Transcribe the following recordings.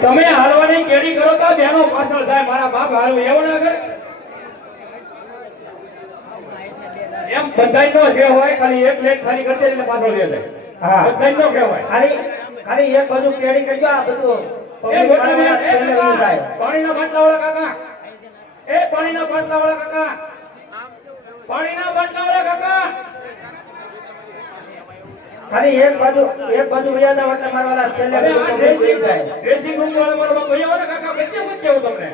તમે હાલવાની કેડી કરો તો બેનો પાછળ થાય મારા બાપ હાલવું એવું ના કરે એમ બધાય નો જે હોય ખાલી એક લેટ ખાલી કરતે એટલે પાછળ દે જાય હા. બધાય નો કહેવાય. ખાલી એક બાજુ કેડી કરજો આ બધું એ પબ્લિક મોટા વાળા બેન, એ છેલ્લે કાકા, ઉઈ જાય. પાણીના બાટલાવાળા કાકા. એ પાણીના બાટલાવાળા કાકા. પાણીના બાટલાવાળા કાકા. ખાલી એક બાજુ વયા જાવ એટલે મારા વાળા છેલ્લે હવે બધું આ પબ્લિક ઉઈ ડ્રેસિંગ જાય. ડ્રેસિંગ રૂમ વાળા મારા બાપ ભૈયા વાળા કાકા વચ્ચે હું કેવું તમને.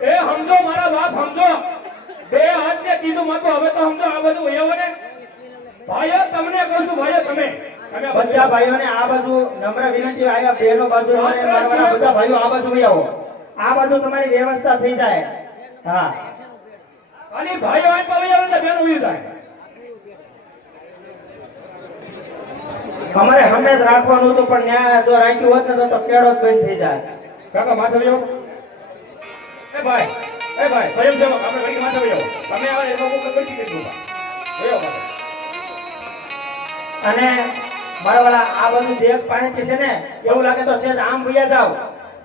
એ સમજો મારા બાપ સમજો. બે હાથ ને કીધું માતો હવે તો સમજો આ બધું વયાવો ને. ભાઈઓ તમને કહું છું ભાઈઓ તમે બધા ભાઈઓને આ બાજુ નમ્ર વિનંતી આવ્યા બહેનો બાજુ અને મારા વાળા બધા ભાઈઓ આ બાજુ વહી આવો. આ બાજુ તમારી વ્યવસ્થા થઈ જાય. હા ખાલી ભાઈઓ આટલા વયાવો એટલે બેન ઉઈ જાય. અમારે હંમેશ રાખવાનું હતું પણ ન્યાય જો રાખ્યું હોત ને તો કેળો જ બંધ થઈ જાય. કાકા માથે વયો. એ ભાઈ સ્વયંસેવક આપણે ઘડી માથે વયો. તમે આવે એ લોકો ગલતી કરી દો. વયો માથે. અને મારા વાળા આ બધું દેખ પાણી છે ને એવું લાગે તો સેજ આમ ભૈયા જાવ.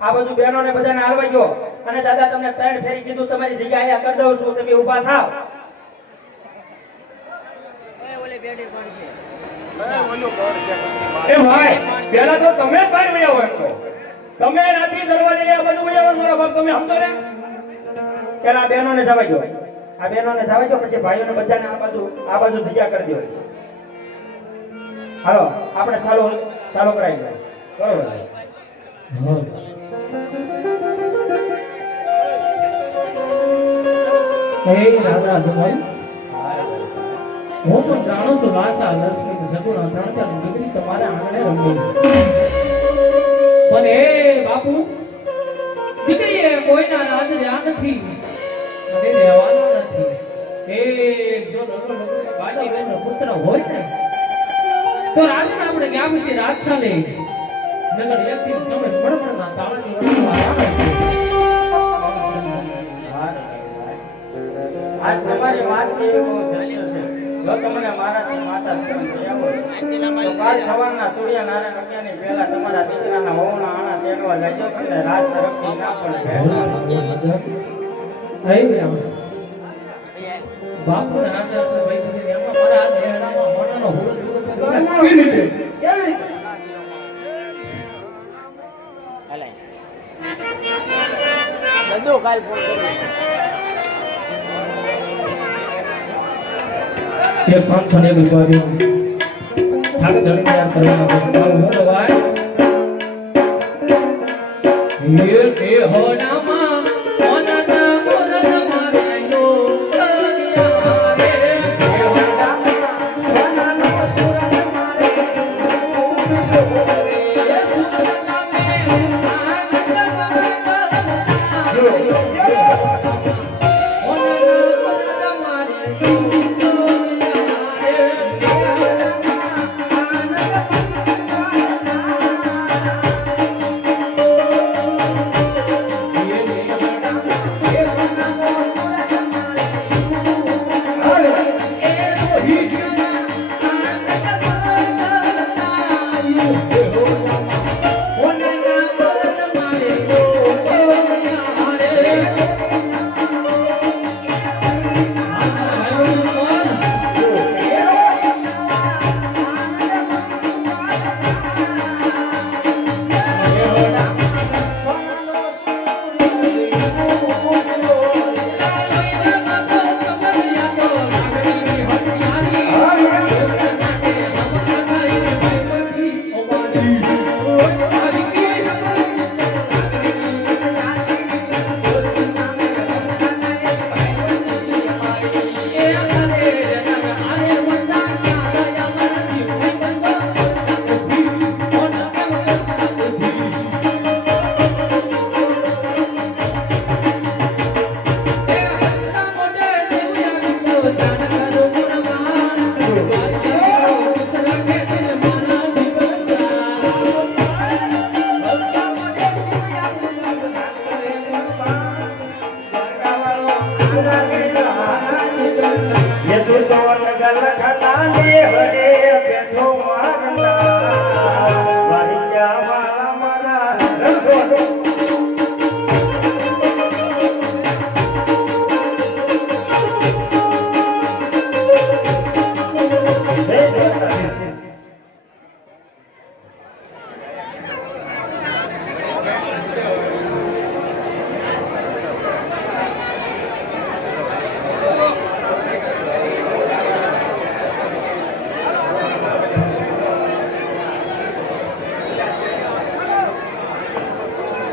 આ બધું બહેનો ને બધાને હાલવા ગયો અને દાદા તમને 3 ફેરી કીધું તમારી જગ્યા અહીંયા કરી દઉં છું તમે ઊભા થાવ. એ ભાઈ પેલા તો તમે જ બહાર વયા હોય તો. તમે રાતી દરવાજે આ બધું વયા હોય મારા બાપ તમે સમજો ને. પેલા આ બહેનોને જવા દો. આ બહેનોને જવા દો પછી ભાઈઓને બધાને આ બાજુ જગ્યા કરી દો. હાલો આપણે ચાલો કરાવી દઈએ. બરોબર. રાજા જમાઈ હું તો જાણું છું વાસા લક્ષ્મી સગુણા ત્રણ દીકરી તમારા આંગણે રમે પણ એ બાપુ દીકરી એ કોઈના રાજ રહ્યા નથી અને રહેવાનો નથી. એ જો બાજી બેન પુત્ર હોય ને તો રાજને આપણે ક્યાં પછી રાજશાલે નગર એકથી સમય પડપડના તાળાની વરસવા આવે છે. આજ તમારી વાત છે એ બહુ સત્ય છે. જો તમને મારાથી માતા ધર્મ થયા હોય તો કાલ સવારના સૂર્ય નારાયણ અજ્ઞાની પહેલા તમારા દીકરાના વહુના આણા તેડવા જશો એટલે રાત તરફથી ના પણ બાપુ ને આશા આશા ભાઈ તમે એમાં મારા આ દેહડામાં મોટાનો હુરત કેવી રીતે? એક ફંક્શન એક ઉપાડ્યું ઠાક ધણી તૈયાર કરવાના હું ભાઈ એ હોનામાં ઓનાના મોરદ મારે લો કરિયા રે એ હોનામાં ઓનાના સુરત મારે એ સુરત નામે આનંદ કર Oh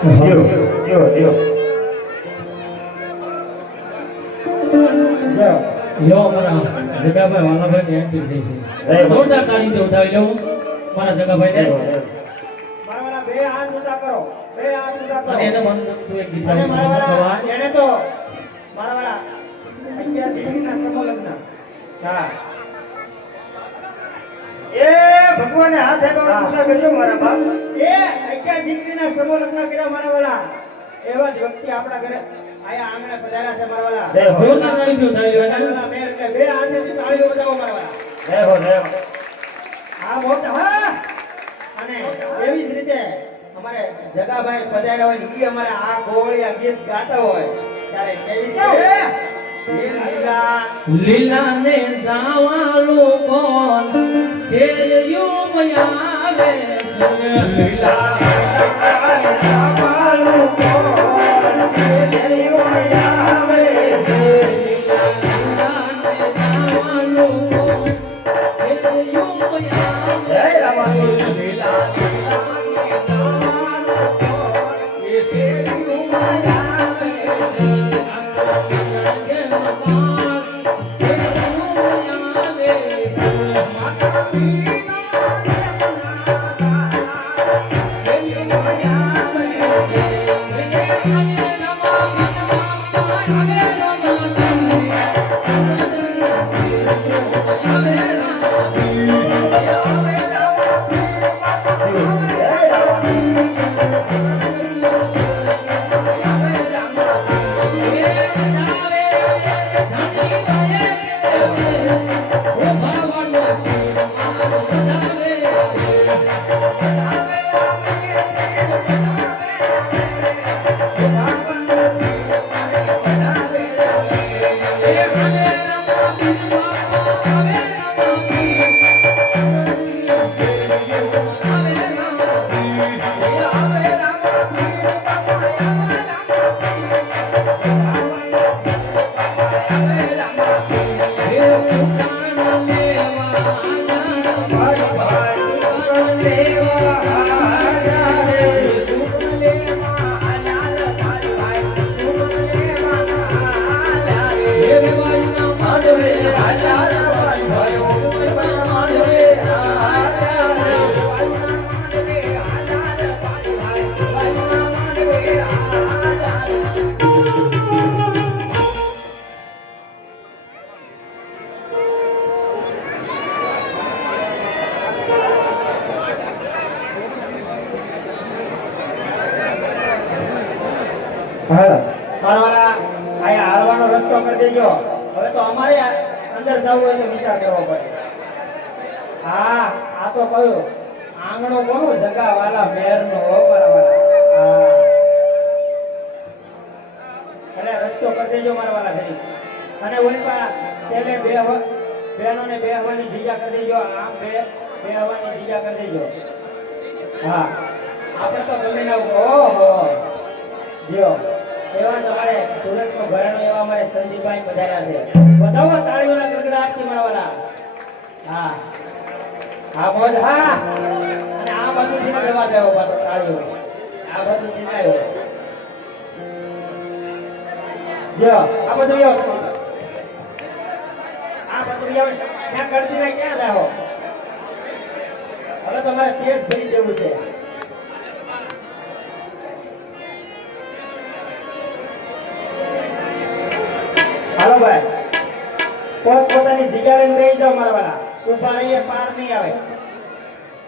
જીઓ જીઓ જીઓ યો મારા જગાભાઈ વાલાભાઈ ની એન્ટ્રી થઈ છે જોરદાર તાળી ઉઠાવી લઉં મારા જગાભાઈ ને મારા બે હાથ ઊંચા કરો બે હાથ ઊંચા કરો અને એને મન તું એક ગીત અને ગાઈ મારા એને તો મારા 11 દીકરીના સમલગ્ન હા એ ભગવાને હાથ આપ્યો પૂછા કરજો મારા બાપ એ 11 દીકરીના સમલગ્ન કર્યા મારા વાલા એવા જ વ્યક્તિ આપણા ઘરે આયા આંગણે પધાર્યા છે મારા વાલા જોરદાર તાળી ઉઠાવી મારા વાલા મેર એટલે બે હાથેથી તાળીઓ બજાવો મારા વાલા જય હો હા મોટા હા અને એવી જ રીતે અમારે જગાભાઈ પધાર્યા હોય ઈ અમારે આ ગોળિયા ગીત ગાતા હોય ત્યારે કેવી રીતે લીલા ને જાવાળું કોણ શેરયું આવે છે લીલા જાવાળું કોણ શેરયું આવે છે લીલા ને જાવાળું કોણ શેરયું આવે જય રામાનું લીલા મારા આયા હારવાનો રસ્તો કરી દેજો હવે તો અમારે અંદર જવું હોય તો વિચાર કરવો પડે હા આ તો કયું આંગણો કોનું જગા વાલા મેર નો મારા વાલા હા એટલે રસ્તો કરી દેજો મારા વાલા જઈ અને ઓલી પા છેલ્લે બહેનોને બે હવાની જગ્યા કરી દેજો આમ બે હવાની જગ્યા કરી દેજો હા આપણે તો ગમે ના ઓહો જો એવા તમારે સુરતનો ઘરાણો એવા અમારે સંજીવભાઈ પધાર્યા છે બધાઓ તાળીઓના ગડગડાટથી મારવાના હા હા બોલ હા અને આ બધું જીને દેવા દેવો પાછો તાળીઓ આ બધું જીનાયો જો આ બધું યો આ બધું યો ક્યાં કરતી ના ક્યાં જાઓ હવે તમારે સ્ટેજ ભરી દેવું છે હાલો ભાઈ પોતાની જગ્યા લઈને બેસી જાઓ મારા વાળા ઉભા રહીએ પાર નહીં આવે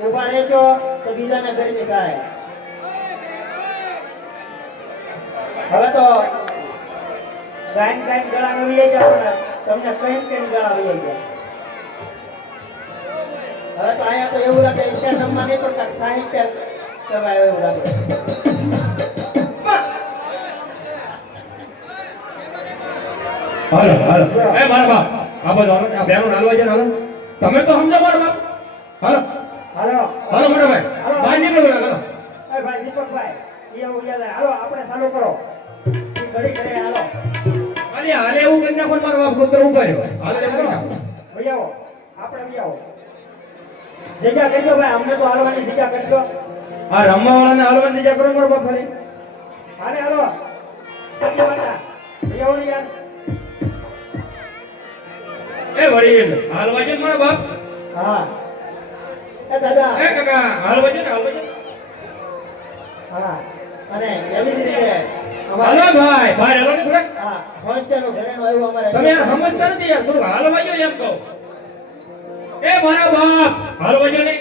ઉભા રહેશો તો બીજાને ગરમી થાય હવે તો ગાયન ગળા ઉડી ગયા તમને કઈ ગળા ઉડી ગયા હવે તો અહીંયા તો એવું લાગે ઈચ્છા જમવા નહીં પડતા સાહિત્ય કરવા એવું લાગે હાલો હાલો એ મારા બાપ આ બધો આ બેનો નાલવા છે હાલો તમે તો સમજો મારા બાપ હાલો હાલો હાલો મોટા ભાઈ બહાર નીકળો હાલો એ ભાઈ દીપકભાઈ એવું યાદ હાલો આપણે ચાલુ કરો ઘડી ઘડી હાલો હાલે હાલે એવું કરી નાખો મારા બાપ પુત્ર ઉભા રહ્યો હાલો એવું કરી નાખો ભાઈ આવો આપણે બી આવો જગ્યા કરજો ભાઈ અમને તો હાલવાની જગ્યા કરજો આ રમવા વાળાને હાલવાની જગ્યા કરો મારા બાપ ખાલી હાલે હાલો સત્ય માતા ભૈયાઓ ને યાર એ વડીલ હાલવા જો ને મારા બાપ હા એ દાદા એ કાકા હાલવા જો ને હાલવા જો હા અને એવી જ રીતે હાલો ભાઈ ભાઈ હાલો ને થોડાક હા હોસ્ટેલનો ઘરેણો આવ્યો અમારે તમે યાર સમજતા નથી યાર થોડું હાલવા જો એમ કહો એ મારા બાપ હાલવા જો ને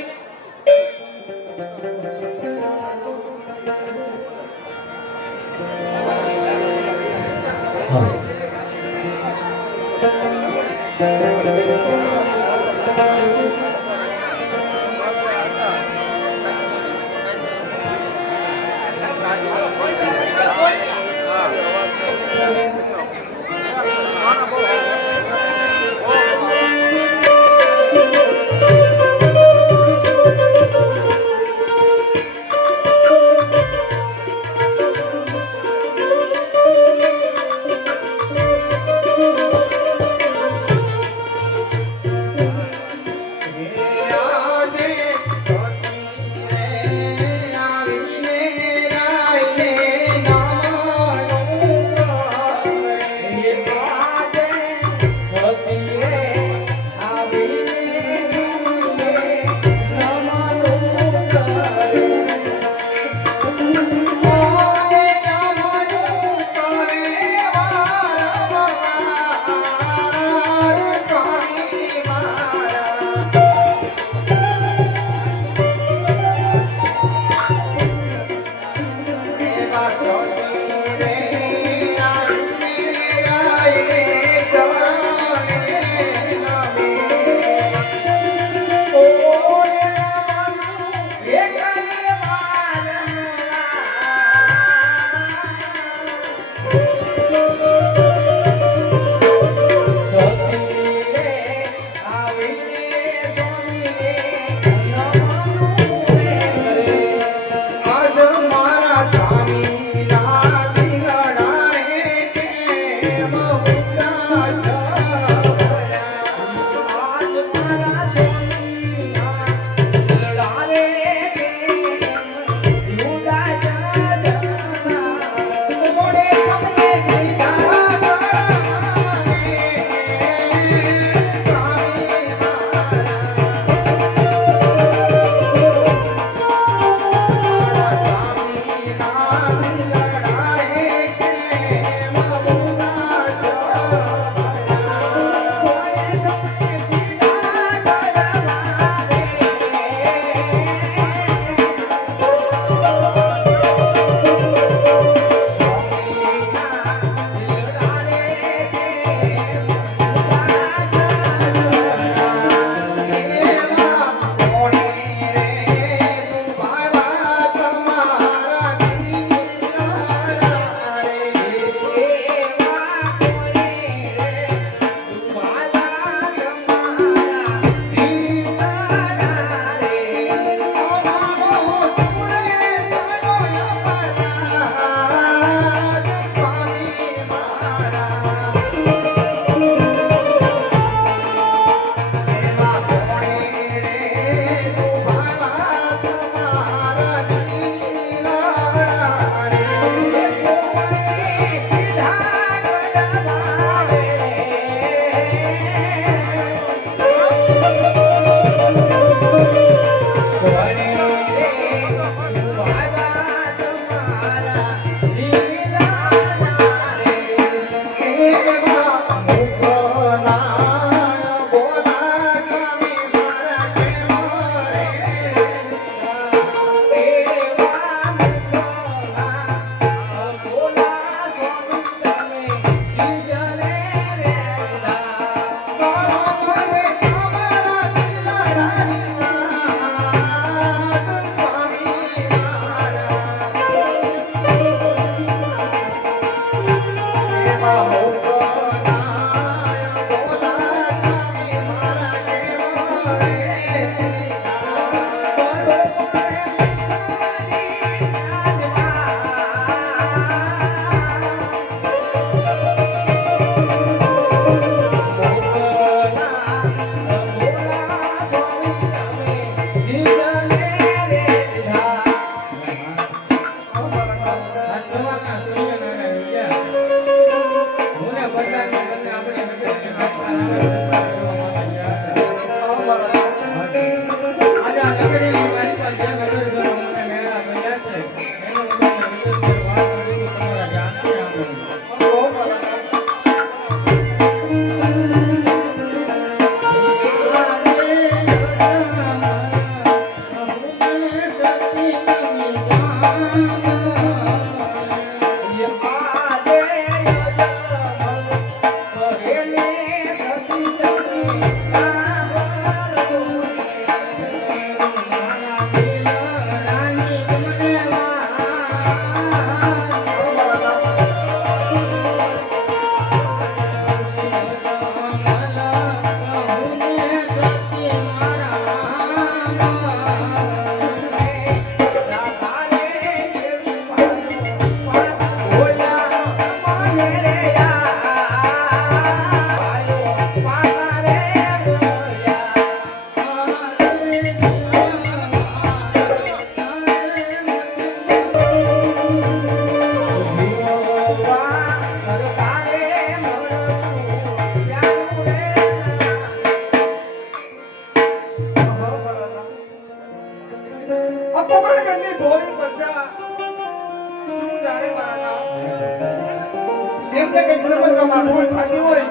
તમને કંઈક સમજવામાં ભૂલ થતી હોય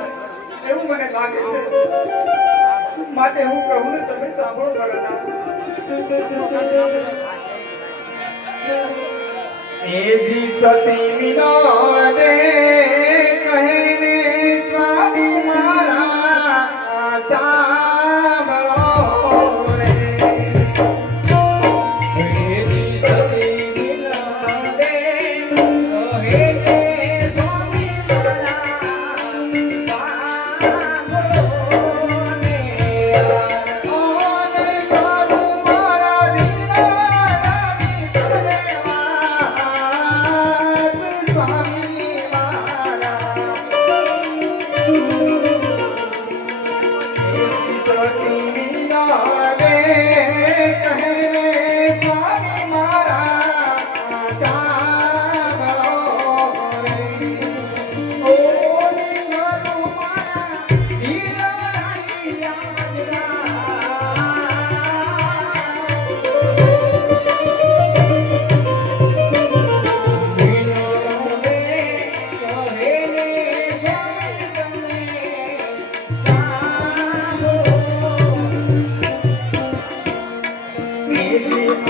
એવું મને લાગે છે, માટે હું કહું ને તમે સાંભળો ભરતના. એજી સતી વિનોદે કહેને સ્વામી મારા સાંભળો રે. એજી સતી વિનોદે કહેને સ્વામી મારા સાંભળો રે. ઓને કરું મારા દિલના સ્વામી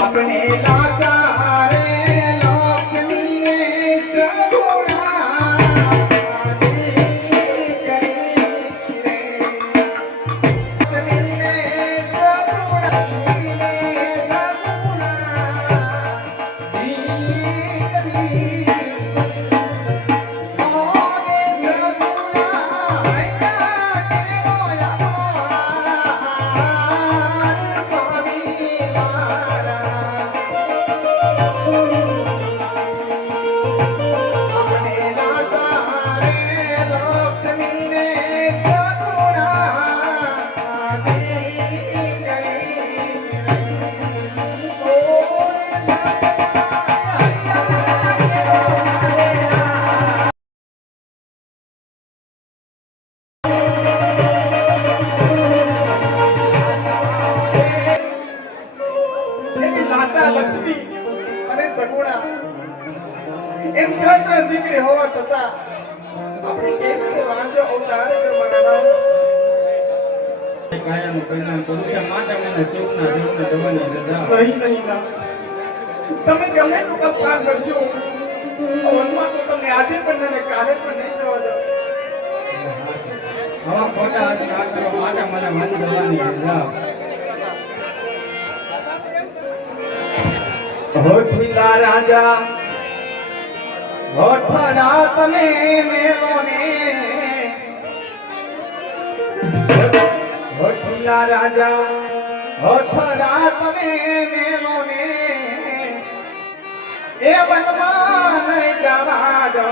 अपने लाचार लक्ष्मी અને સગુણા એમ ત્રણ દીકરી હોવા છતાં આપણે કેવી રીતે વાંધો અવતાર કરવાના? કાયમ પરિણામ કરું છે માટે મને શિવના દેવને જવાની રજા. નહીં નહીં ના, તમે ગમે એટલું કામ કરશો વનમાં તો તમને આજે પણ નહીં ને કાલે પણ નહીં જવા દો. આવા ખોટા હાથ ના કરો માટે મને મારી જવાની રજા. હોઠીલા રાજા હોઠડા તમે મેલોને, હોઠીલા રાજા હોઠડા તમે મેલોને, એ વનમાં નહીં જવા દો.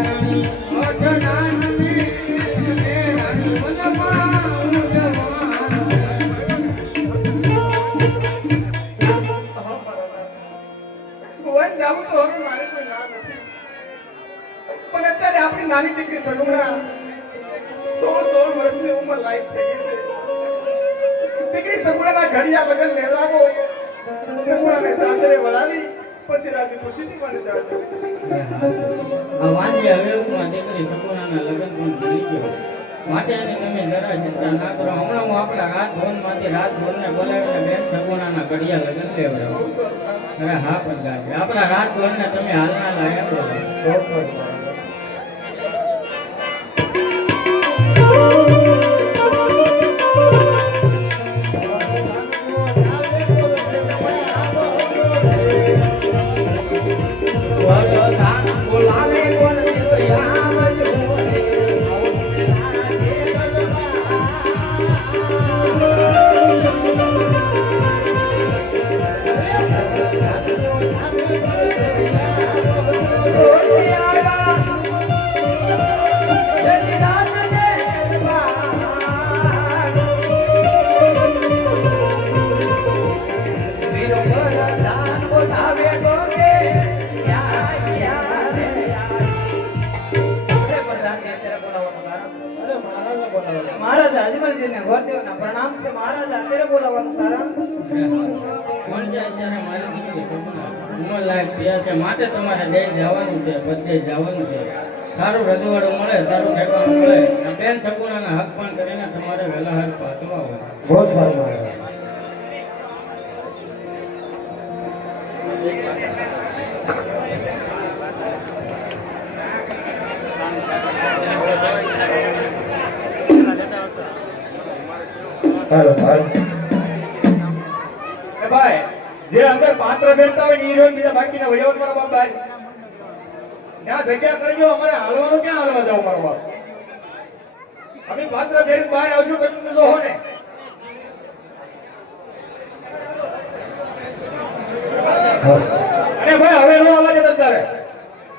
રાણી વન જાવું તો હવે મારે કોઈ ના નથી. પણ અત્યારે આપણી નાની દીકરી સગુણા 16 વર્ષની ઉંમર લાયક થઈ ગઈ છે. દીકરી સગુણાના ઘડિયા લગન લેવડાવો, સગુણાને સાસરે વળાવી પછી રાજી ખુશીથી મને જાજો. આ વાંજે હવે હું દીકરી સગુણાના લગ્ન પણ ભૂલી ગયો. માટે આની તમે જરા ચિંતા ના કરો. હમણાં હું આપણા રાજભવનમાંથી રાજભવનને બોલાવીને બેન સગુણાના ઘડિયા લગ્ન લેવડાવું. અરે હા પણ ગાજે આપણા રાજભવનને તમે હાલના લાયક બોલો. महाराज अजमलजीने गोरदेवना प्रणाम से महाराज અત્યારે બોલાવવાનું કારણ કોણ જાય ત્યારે મારી દીકરી સગુણા ઉંમર લાયક થયા છે. માટે તમારે દે જવાનું છે, બધે જવાનું છે. સારું રજવાડું મળે, સારું ઠેકાણું મળે. આ બેન સગુણાના હક પણ કરીને તમારે વહેલા હાથ પાછું આવવાનું. બહુ સારું. હાલો ભાઈ. ભાઈ જે અંદર પાત્ર બેસતા હોય ને એ રોજ બીજા બાકીના વહીવટ કરો બાપ ભાઈ. ત્યાં જગ્યા કરજો, અમારે હાલવાનું ક્યાં હાલવા જાવ મારો બાપ. અમે પાત્ર ફેરી બહાર આવશું તો તમે જોહો ને. અને ભાઈ હવે નો અવાજ અત્યારે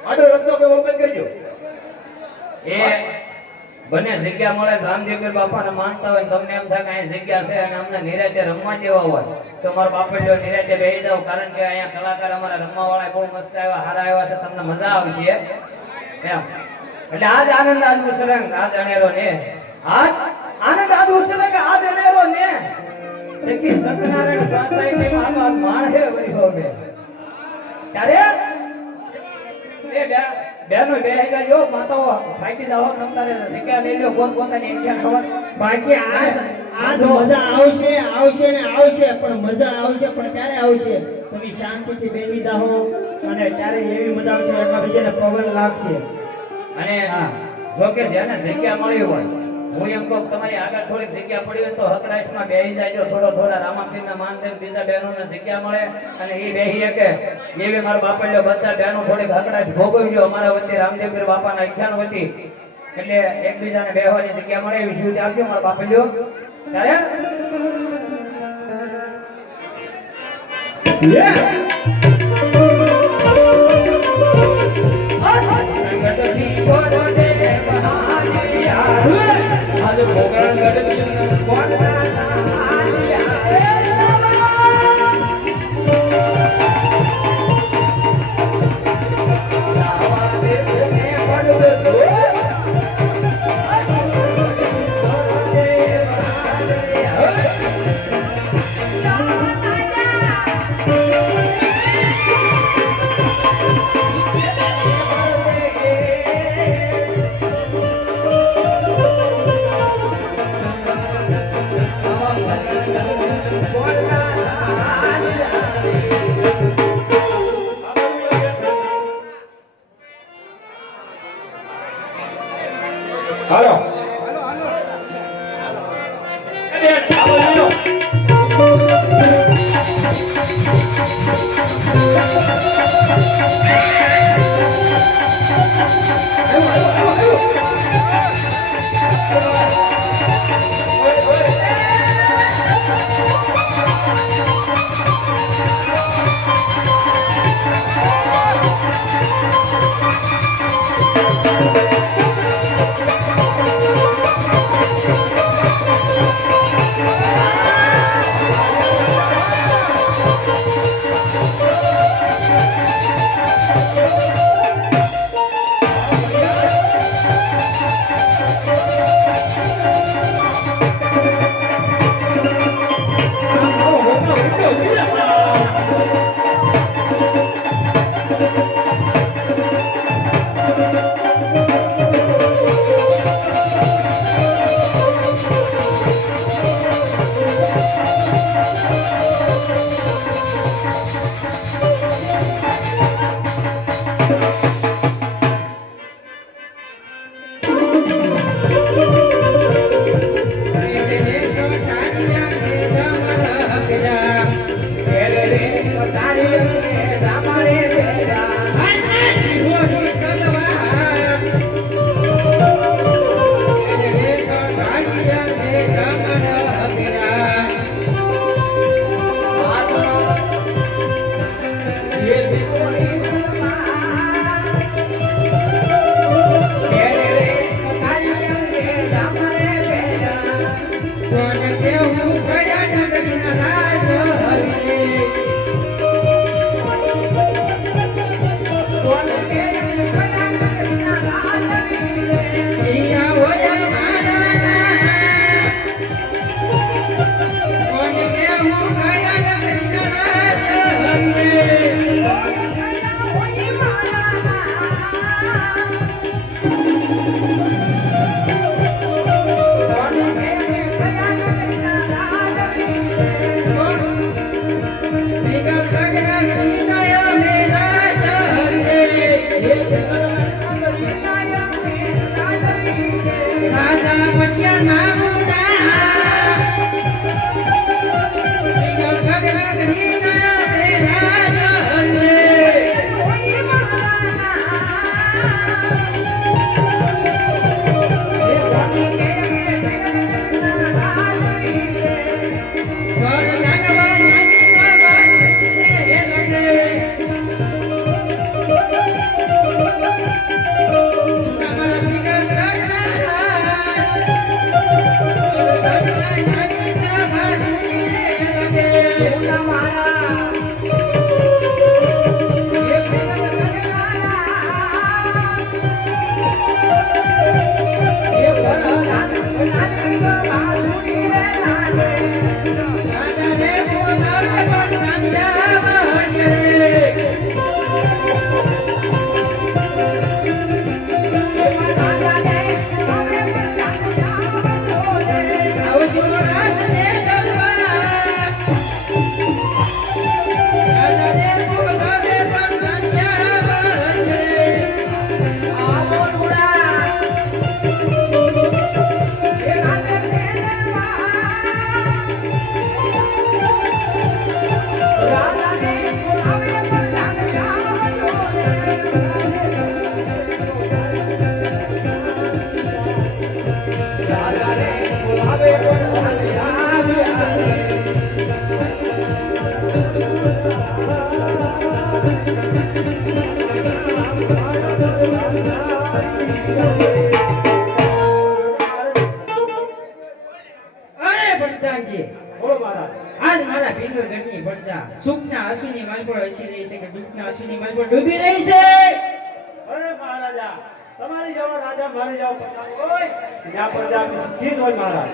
આડો રસ્તો કોઈ ઓપન કરજો. એ બને જગ્યા મળે રામદેવપીર બાપાને માનતા હોય તમને એમ થાય કે અહીં જગ્યા છે અને અમને નિરાતે રમવા દેવા હોય તો મારા બાપે જો નિરાતે બેસી જાવ. કારણ કે અહીંયા કલાકાર અમારા રમવા વાળા બહુ મસ્ત આવ્યા, સારા આવ્યા છે, તમને મજા આવશે એમ. એટલે આજ આનંદ આજ ઉસરંગ આજ અણેરો ને આજ આનંદ આજ ઉસરંગ આજ અણેરો ને સખી સત્યનારાયણ સોસાયટી માં આજ માણ છે વરી હોવે ત્યારે એ બેનો બેહી જાજો માતાઓ ફાઈટી જાવ નમતારે જગ્યા લઈ લ્યો કોણ પોતાની એક્શન ખબર બાકી આજ મજા આવશે ને આવશે પણ મજા આવશે પણ ક્યારે આવશે તમે શાંતિથી બેસી જાઓ અને ત્યારે એવી મજા આવશે એટલા બીજાને પવન લાગશે. અને જો કે જેને જગ્યા મળી હોય હું એમ કહું તમારી આગળ થોડીક જગ્યા પડી હોય તો હકડાઈશમાં બેસી જાજો. થોડા રામાપીરના માનદેવ બીજા બહેનોને જગ્યા મળે અને એ બેસી શકે એવી મારા બાપલ્યો બધા બહેનો થોડીક હકડાઈશ ભોગવજો. અમારા વતી રામદેવપીર બાપાના ઈચ્છાણ વતી એટલે એકબીજાને બેહવાની જગ્યા મળે એવી સુવિધા આપજો મારા બાપલ્યો. ત્યારે હાલો અરે ભટકાજી, બોલો મહારાજ. આજ મારા ભીંગર ગઢની પડતા સુખના આંસુની માલપોળ હસી રહી છે કે દુઃખના આંસુની માલપોળ ડૂબી રહી છે. અરે મહારાજા, તમારી જેવો રાજા મારી જેવો પ્રજા હોય જ્યાં પ્રજા સુખી જ હોય મહારાજ.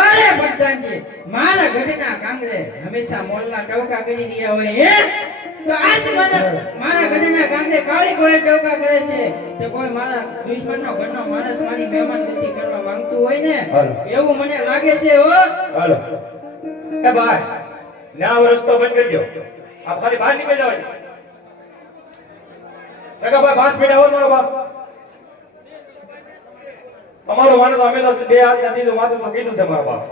અરે ભટકાજી, મારા ગઢના કાંગડે હંમેશા મોલના ટવકા કરી રહ્યા હોય હે, તો આજ મારા ગઢના કાંગડે કાળી કોઈ ટવકા કરે છે તો કોઈ મારા દુશ્મનનો ઘરનો માણસ મારી મહેમાનગતિ કરવા માંગતું હોય ને એવું મને લાગે છે હો. હાલો એ ભાઈ, ન્યા રસ્તો બંધ કરી દો. આ ખાલી બહાર નીકળી જવાય. કાકા ભાઈ 5 મિનિટ આવો મારો બાપ. તમારો માનો તો અમે તો 2 હાથ નથી તો માથું તો કીધું છે મારો બાપ.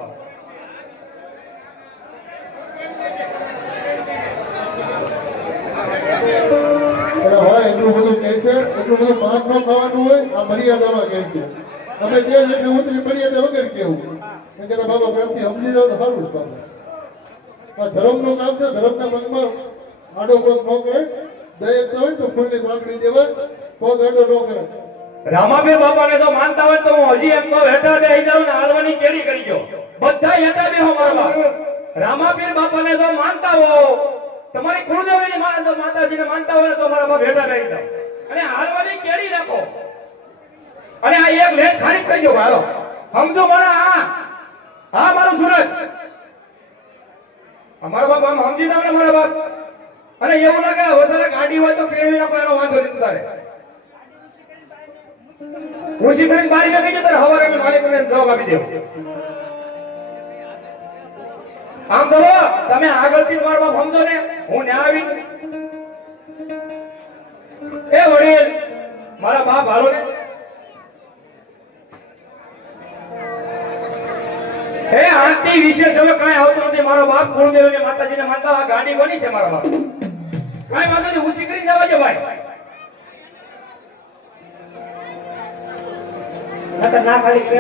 એટલે હોય એટલું બધું કહે છે, એટલું બધું પાન ન ખાવાનું હોય, આ મર્યાદામાં કહે છે. તમે જે જેટલી ઉતરી મર્યાદા વગર કેવું એમ કે બાબા પ્રેમથી સમજી જાવ તો સારું જ બાબા. આ ધર્મનું કામ છે, ધર્મના પગમાં આડો પગ ન કરે, દયા હોય તો ફૂલની પાકડી દેવા, પગ આડો ન કરે. રામાપીર બાપાને જો માનતા હોય તો હું હજી એમ કહું હેઠા બેસી જાઉં ને હાલવાની કેરી કરી ગયો. બધા હેઠા બેહો મારો બાપ. રામાપીર બાપાને જો માનતા હો, તમારી કુળદેવીની માતાજીને માનતા હોય તો મારા બાપ હેઠા બેસી જાઓ અને હાલવાની કેરી રાખો. અને આ એક લેખ ખાલી કરી દો. હાલો સમજો મારા. હા મારું સુરત. મારા બાપ આમ સમજી જાવ ને મારા બાપ. અને એવું લાગે વસાડે ગાડી હોય તો કેવી નાખો, એનો વાંધો નહીં તારે. ખુશી કરીને બારી માં ગઈ જતો હવારે મેં માલિકોને જવાબ આપી દેવો. આમ તો તમે આગળથી મારા બાપ સમજો ને, હું ન્યા આવી એ વડીલ મારા બાપ હાલો ને. એ આંટી વિશેષ હવે કાંઈ આવતું નથી. મારો બાપ કુળદેવીને માતાજીને માનતા. આ ગાડી કોની છે મારા બાપ? કાંઈ વાંધો નહીં, ખુશી કરીને જવા દો ભાઈ.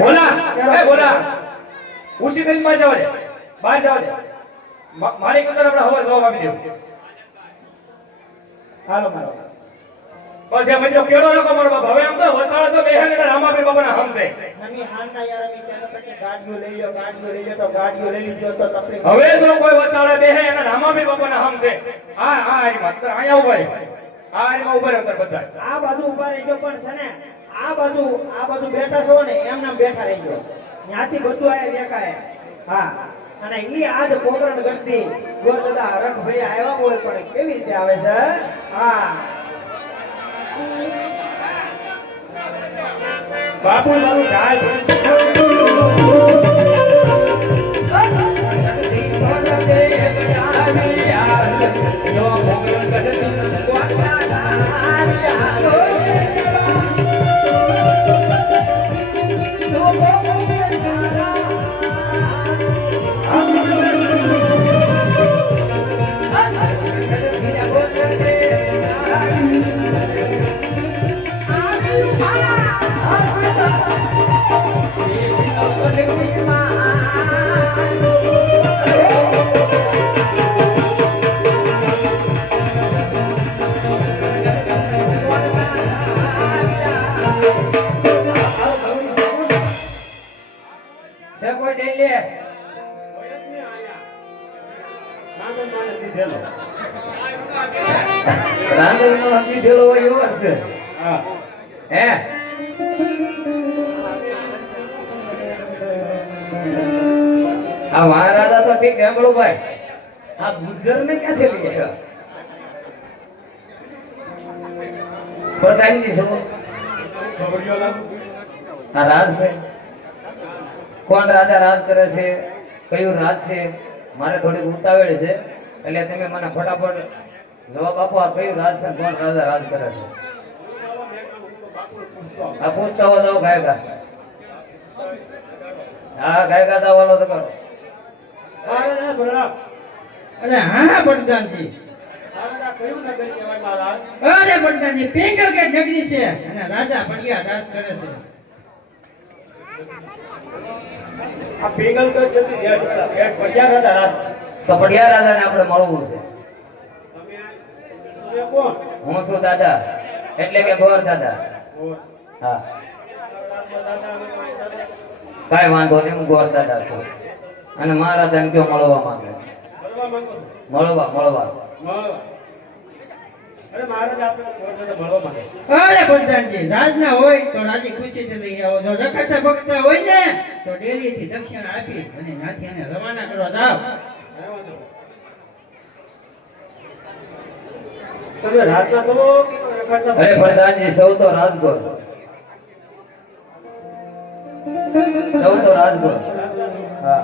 બોલા એ બોલા, ખુશી કરીને બહાર જવા દે, બહાર જવા દે. મારી અંદર આપણે હવા જવાબ આપી દેવું. હાલો મારો બસ એ મિત્રો કેળો રાખો મારો બાપ. હવે આમ તો વસાડા તો બેહે ને રામાપીર બાપાના હમ છે. અમે હાલના યાર અમે કહેતા હતા કે ગાડીઓ લઈ લો, ગાડીઓ લઈ લો, તો ગાડીઓ લઈ લીધો તો તકલીફ. હવે જો કોઈ વસાડા બેહે એના રામાપીર બાપાના હમ છે. આ હારીમાં અહીંયા ઉભા રહે, આ હારીમાં ઉભા રહે અંદર બધા. આ બાજુ ઉભા રહેજો, પણ છે ને આ બાજુ બેઠા છો ને એમ નામ બેઠા રહેજો. ત્યાંથી બધું આયા દેખાય. હા, અને ઈ આજ કોકરણ ગઢથી ગોર બધા રખ ભાઈ આવ્યા હોય પણ કેવી રીતે આવે છે. હા બાપુ મારું ઢાલ Oh, થેલો. રાંદરનો હંધી થેલો હોય એવો હશે. હા. હે આ મહારાજા તો ઠીક હેમળું ભાઈ, આ ગુજર ને ક્યાંથી લઈ આવ્યા? પ્રધાનજી શું ખબરિયો લાગુ. આ રાજ છે? કોણ રાજા રાજ કરે છે, કયું રાજ છે? મારે થોડીક ઉતાવળ છે, એટલે તમે મને ફટાફટ જવાબ આપો. આ કયું રાજ છે, કોણ રાજા રાજ કરે છે? આ પૂછતા હો જાઓ ગાયકા. હા ગાયકા તા વાલો તો કરો. મહારાજા ભરડા. અરે હા પ્રધાનજી. મહારાજા કયું નગર કહેવાય મહારાજ? અરે પ્રધાનજી પેંગલ કે નગરી છે અને રાજા પડિયા રાજ કરે છે. આ પેગલ તો જતી એટ પડિયા હતા રાત. તો પડિયા રાજાને આપણે મળવું છે. તમે કોણ? હું છું દાદા, એટલે કે ગોર દાદા. હા કાંઈ વાંધો નહીં, હું ગોર દાદા છું અને મહારાજાને કયો મળવા માંગે છે. મળવા માંગો છો? મળવા મળવા મળવા. અરે મહારાજ આપણે કોણ સાથે મળવા માંગે? અરે પ્રધાનજી રાજના હોય તો રાજી ખુશીથી લઈ આવો. જો રખડતા ભગતા હોય ને તો ડેરીથી દક્ષિણ આપી અને ત્યાંથી એને રવાના કરવા જાવ. આવ્યા છો. તમે રાતના તો રખડતા અરે પ્રધાનજી સૌ તો રાજગોર, સૌ તો રાજગોર. હા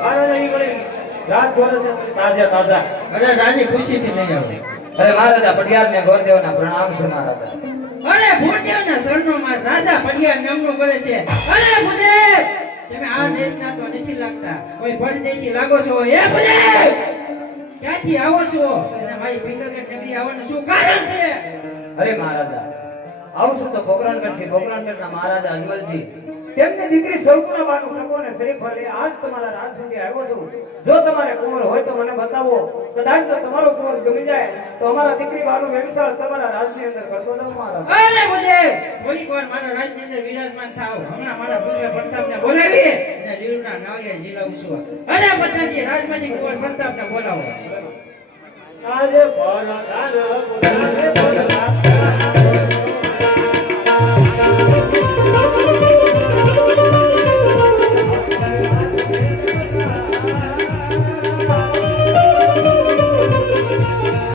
મહારાજા ઈ વળી રાત ગોરે છે તાજા તાજા. અરે રાજી ખુશીથી લઈ આવો. અરે મહારાજા પટિયાર ને ગોરદેવના પ્રણામ છે મહારાજા. અરે ભૂદેવના શરણોમાં રાજા પટિયાર નામનો કરે છે. અરે ભૂદેવ તમે આ દેશના તો નથી લાગતા, કોઈ પરદેશી લાગો છો. હે ભૂદેવ ક્યાંથી આવો છો અને મારી પિંગલગઢ નગરી આવવાનું શું કારણ છે? અરે મહારાજા આવું છું તો પોકરણગઢથી, પોકરણગઢના મહારાજા અજમલજી તેમની દીકરી સૌકુણા બાનું ટકોને શરીફ હરી આજ તમારા રાજ સુધી આવ્યો છું. જો તમારે કુંવર હોય તો મને બતાવો. કદાચ જો તમારો કુંવર ગમી જાય તો અમારા દીકરી બાનું વ્યવસાય તમારા રાજની અંદર કરતો જાઉં મહારાજ. અરે બુદેવ થોડીક વાર મારા રાજની અંદર વિરાજમાન થાઓ. હમણાં મારા પુત્ર પ્રતાપને બોલાવી અને લીલુના નાળિયેર ઝીલાવું છું. અરે બધાજી રાજમાંથી કુંવર પ્રતાપને બોલાવો. આજે ભરતાન